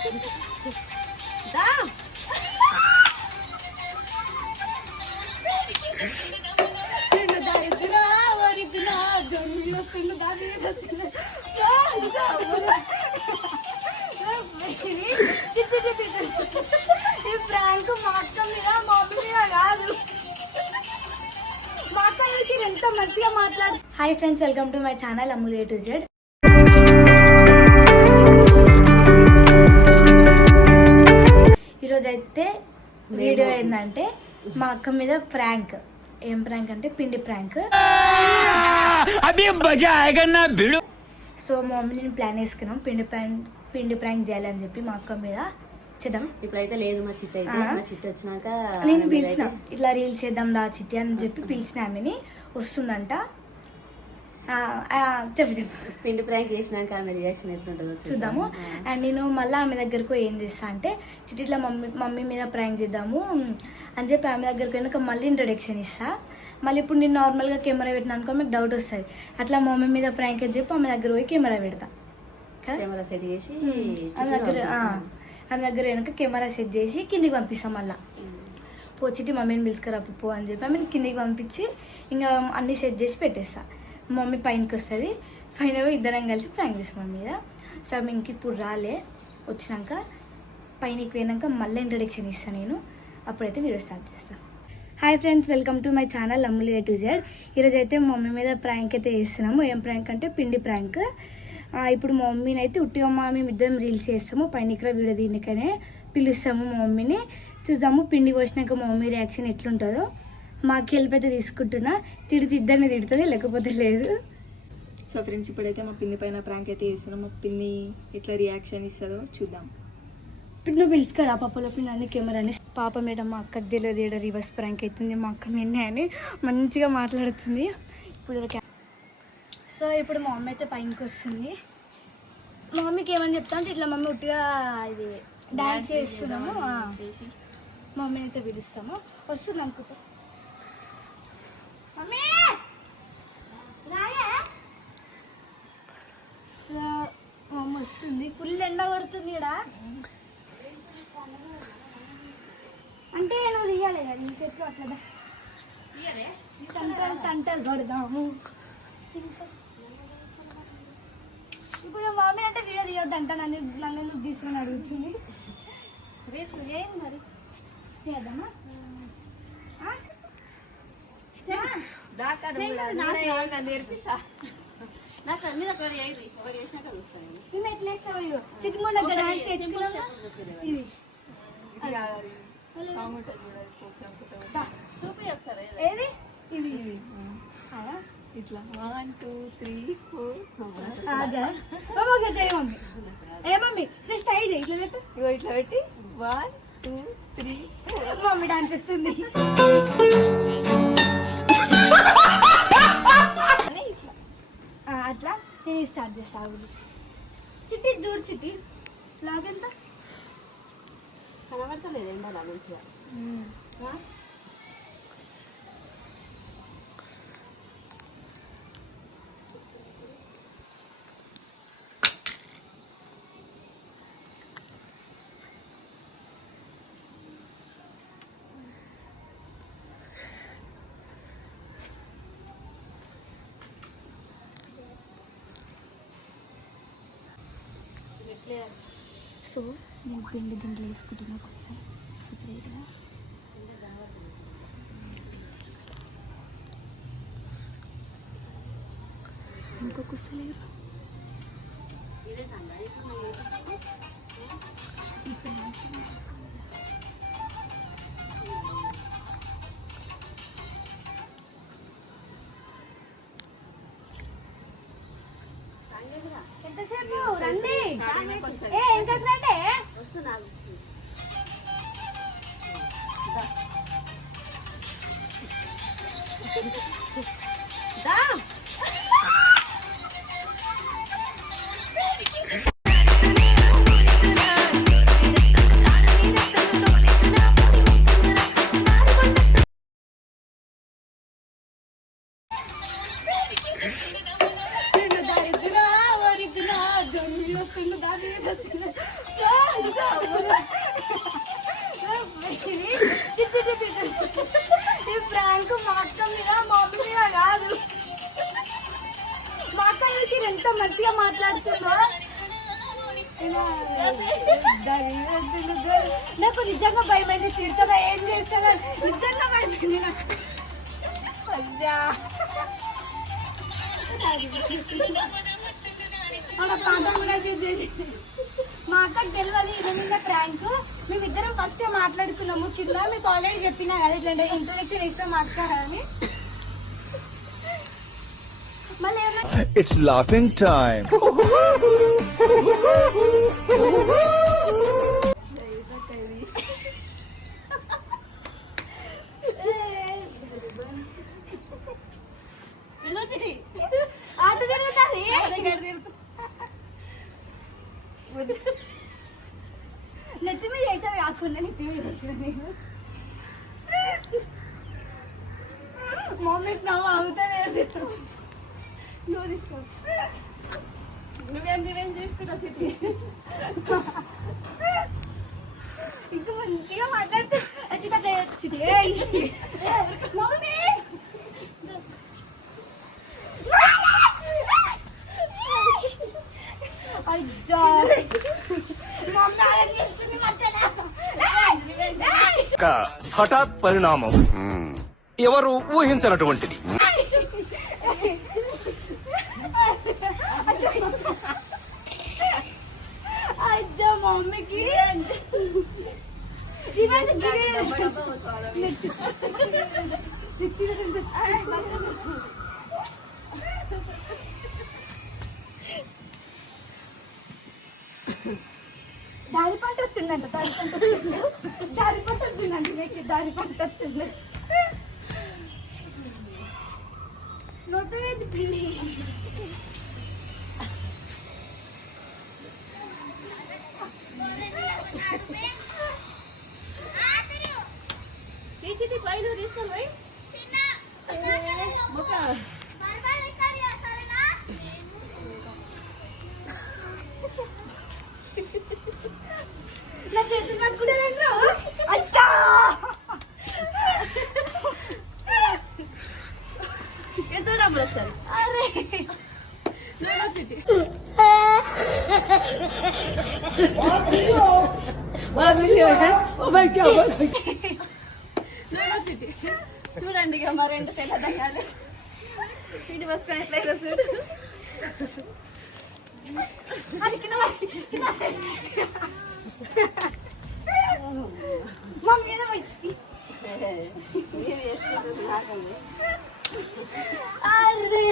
ఈ ప్రాంక్ మా అక్క మీద మా మమ్మీ మీద కాదు, మా అక్క చూసి ఎంత మంచిగా మాట్లాడు. Hi friends, welcome to my channel Ammulu A to Z. ఈరోజు అయితే వీడియో ఏంటంటే మా అక్క మీద ప్రాంక్. ఏం ప్రాంక్ అంటే పిండి ప్రాంక్. సో మా మమ్మీ నేను ప్లాన్ వేసుకున్నాం పిండి ప్రాంక్ చేయాలని చెప్పి మా అక్క మీద చేద్దాం. ఇప్పుడైతే లేదు మా చిట్టి అయితే, మా చిట్టి వచ్చినాక నేను పిలిచిన ఇట్లా రీల్స్ చేద్దాం దా చిట్టి అని చెప్పి పిలిచిన ఆమెని. వస్తుందంట. చెప్పు పిండి ప్రాంక్ చేసినాక ఆమె రియాక్షన్ ఎట్లుంటుందో చూద్దాము. అండ్ నేను మళ్ళీ ఆమె దగ్గరకు ఏం చేస్తా అంటే చిట్టి ఇట్లా మమ్మీ మీద ప్రాంక్ చేద్దాము అని చెప్పి ఆమె దగ్గరకు వెళ్ళాక మళ్ళీ ఇంట్రడక్షన్ ఇస్తా. మళ్ళీ ఇప్పుడు నేను నార్మల్గా కెమెరా పెట్టినా అనుకో మీకు డౌట్ వస్తుంది. అట్లా మమ్మీ మీద ప్రాంక్ అని చెప్పి ఆమె దగ్గర పోయి కెమెరా పెడతా. కెమెరా సెట్ చేసి ఆమె దగ్గర వెనక కెమెరా సెట్ చేసి కిందికి పంపిస్తాం. మళ్ళీ చిట్టి మమ్మీని పిలుచుకురా పో అని చెప్పి ఆమెను కిందికి పంపించి ఇంకా అన్నీ సెట్ చేసి పెట్టేస్తా. మమ్మీ పైనకి వస్తుంది. పైన ఇద్దరం కలిసి ప్రాంక్ చేస్తాం మమ్మీ మీద. సో ఆమె ఇంక ఇప్పుడు రాలే, వచ్చినాక పైనకి పోయినాక మళ్ళీ ఇంట్రడక్షన్ ఇస్తాను నేను. అప్పుడైతే వీడియో స్టార్ట్ చేస్తాను. Hi friends, welcome to my channel Ammulu A to Z. ఈరోజు అయితే మమ్మీ మీద ప్రాంక్ అయితే చేస్తున్నాము. ఏం ప్రాంక్ అంటే పిండి ప్రాంక్. ఇప్పుడు మా మమ్మీని అయితే ఉట్టిగా మేము ఇద్దరం రీల్స్ చేస్తాము. పైనకి వీడియో దీనికనే పిలుస్తాము మా మమ్మీని. చూద్దాము పిండి పోసినాక మా మమ్మీ రియాక్షన్ ఎట్లుంటుందో. మాకు హెల్ప్ అయితే తీసుకుంటున్నా. ఇద్దరిని తిడుతుంది, లేకపోతే లేదు. సో ఫ్రెండ్స్, ఇప్పుడైతే మా పిన్ని పైన ప్రాంక్ అయితే చేస్తున్నాం. మా పిన్ని ఎట్లా రియాక్షన్ ఇస్తుందో చూద్దాం. ఇప్పుడు పిలుచుకోరా పాపలో పిన్ని అన్ని కెమెరాని. పాప మేడం మా అక్కకి తెలియదు ఏడ రివర్స్ ప్రాంక్ అవుతుంది, మా అక్క మిన్నే అని మంచిగా మాట్లాడుతుంది. ఇప్పుడు సో ఇప్పుడు మా మమ్మీ అయితే పైనకి వస్తుంది. మా మమ్మీకి ఏమని చెప్తా అంటే ఇట్లా మమ్మీ ఉట్టిగా ఇది డాన్స్ చేస్తున్నాము. మా మమ్మీని అయితే పిలుస్తాము. వస్తుంది అనుకుంటా. మమ్మీ సో మా మమ్మీ వస్తుంది. ఫుల్ ఎండ కొడుతుంది ఇక్కడ. అంటే నువ్వు తీయాలి కదా నీ చెట్లు అట్లా తంటలు కొడదాము. ఇప్పుడు మమ్మీ అంటే వీడియో తీయొద్దంట, నన్ను నువ్వు తీసుకొని అడుగుతుంది. ఏం మరి చేద్దామా? నేర్పిస్తా. నాకు అన్ని చేసినాక చూస్తాను. మేము ఎట్లా వేస్తాము? చిక్కుముండ డాన్స్ తెచ్చుకున్నాము. ఇది చూపి ఒకసారి. ఏది ఇది ఇది ఇట్లా 1 2 3 4 మమ్మీ. ఏ మమ్మీ స్టైల్ చేయి ఇట్లా చెప్పి. ఇట్లా పెట్టి 1 2 3 మమ్మీ డాన్స్ చేస్తుంది. అట్లా నేను స్టార్ట్ చేస్తాను. చిట్టి చూడు చిట్టి లాగెంత కనబడతలేదు ఎండలా మంచిగా. సో నేను పిండి దీంట్లో వేసుకుంటున్నా కొంచెం సపరేట్గా. ఇంకొక వస్తలేరు. ఎంతసేపు రండి. ఎంత రండి వస్తున్నా. ఈ ప్రాంక్ మా అక్క మీద మా మమ్మీ మీద కాదు. మా అక్క చూసి ఎంత మంచిగా మాట్లాడుతుందో. నాకు నిజంగా భయమైంది, తిడతారా ఏం చేస్తారా నిజంగా భయమైంది నాకు. మా అక్కకి తెలియదు ఇది మీద ప్రాంక్. మేమిద్దరం ఫస్ట్ మాట్లాడుకున్నాము కింద. మీకు ఆల్రెడీ చెప్పినా కదా ఇట్లా ఇంట్రొడక్షన్ ఇస్తాం మా అక్క అని. మళ్ళీ It's laughing time. ఆట తిరుగుతుంది. నెత్తి మీద చేసాను కాకుండా నెత్తి మీద చేసాను. మమ్మీకి నవ్వు అవుతాలేదు. నువ్వు తీసుకో. నువ్వేం చేసుకుంటావు చిట్టి? ఇంకా మంచిగా మాట్లాడుతూ వచ్చింది. మమ్మీ అయ్యో మమ్మీ ఆయన చేస్తుంది మధ్యలో. హఠాత్ పరిణామం, ఎవరు ఊహించినటువంటిది. అయ్యో మమ్మీకి దారి పంట వస్తుందంట. దారి పంట వస్తుందండి. మీకు దారి పంట వస్తుంది. నోటవేది పిండి ఈ చిట్టి పై నువ్వు తీసుకొని పోయి ముఖ నా చేతులు పట్టుకుంటే అచ్చా చూడమ్మా సరే. అరే నువ్వు చిట్టి చిట్టి చూడండి ఇక మా రెండు తెల్ల దయ్యాలు ఇంటి బస్సుకొని ఎట్లయినా చూడు. అది కింద మమ్మీ మీద వచ్చి నేను చేసుకుంటుంది నాకండి. అరే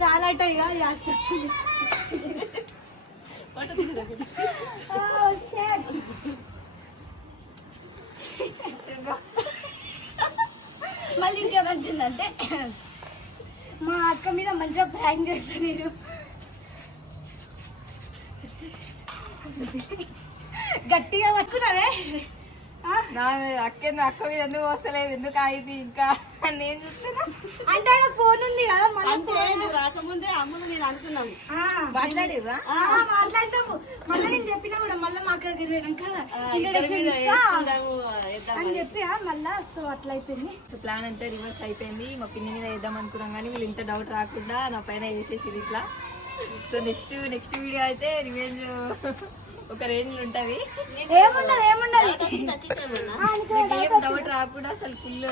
చాలా టైగా లాస్ట్ వస్తుంది. మళ్ళీ ఇంకేమంటుందంటే మా అక్క మీద మంచిగా ప్రాంక్ చేస్తాను నేను. గట్టిగా పట్టుకున్నావే. అక్క మీద ఎందుకు వస్తలేదు, ఎందుకు ఆగింది ఇంకా నేను చూస్తున్నా. అంటే ఆయన ఫోన్ ఉంది కదా మళ్ళీ అంటే నువ్వు రాకముందే అమ్మను నేను అనుకున్నాము. మాట్లాడిరా మాట్లాడతాము. మళ్ళీ నేను చెప్పినా కూడా మళ్ళీ మా అక్కడికి వెళ్ళాక ఇద్దరి మీద వేసుకుందాము, వేద్దాం అని చెప్పి మళ్ళా సో అట్లా అయిపోయింది. సో ప్లాన్ అంతా రివర్స్ అయిపోయింది. మా పిన్ని మీద వేద్దాం అనుకున్నాం కానీ వీళ్ళు ఇంత డౌట్ రాకుండా నా పైన వేసేసి ఇట్లా. సో నెక్స్ట్ వీడియో అయితే రివెంజ్ ఒక రేంజ్ ఉంటది. ఏముండదు ఏం డౌట్ రాకుండా అసలు ఫుల్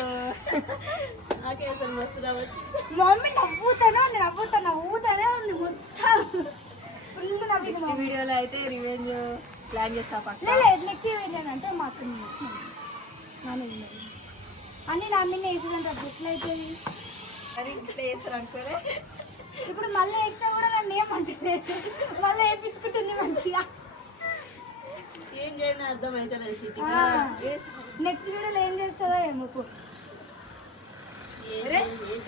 నాకే అసలు మస్తు రావచ్చు. మమ్మీ నవ్వుతానే ఉంది మొత్తం ఫుల్ నవ్వి. నెక్స్ట్ వీడియోలో అయితే రివెంజ్ ప్లాన్ చేస్తా పక్క. నెక్స్ట్ ఏంటంటే మా అక్క అన్ని నా మీద వేసిందంటే అది ఎట్లయితుంది. మరి ఇట్లా చేస్తారు అనుకోలే. ఇప్పుడు మళ్ళీ వేసినా కూడా నన్ను ఏమంటలేదు. మళ్ళీ వేయించుకుంటుంది మంచిగా. ఏం చేయని అర్థం అయితే లేదు చిట్టి. నెక్స్ట్ వీడియోలో ఏం చేస్తుందో ఏమో.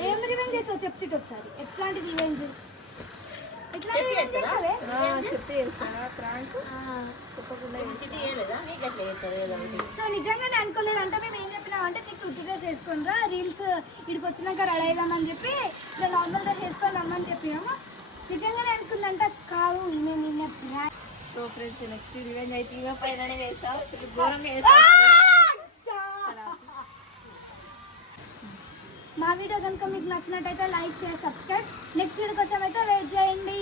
ఏం రివెంజ్ చేస్తావు చెప్పు చిట్టు ఒకసారి. ఎట్లాంటి రివెంజ్ చెప్తే ప్రాంక్ చెప్పకుండా చిట్టి ఏం లేదా నీకు ఎట్లా చేస్తారు ఏదో ఒకటి. సో నిజంగానే అనుకోలేదు. అంటే మేము ఏం చెప్పినా అంటే చిక్కు ఉట్టి డ్రెస్ వేసుకునిరా రీల్స్ ఇక్కడికి వచ్చినాక రెడీ అవుదామని చెప్పి ఇట్లా నార్మల్ డ్రెస్ వేసుకొని రమ్మని చెప్పినాము. నిజంగానే అనుకుందంట కాదు నేను నిన్న సో ఫ్రెండ్స్ నెక్స్ట్ రివెంజ్ అయితే ఇక పైన వేస్తాం, ఘోరంగా వేస్తాం. మా వీడియో కనుక మీకు నచ్చినట్టయితే like share subscribe. Next video కోసం అయితే వెయిట్ చేయండి.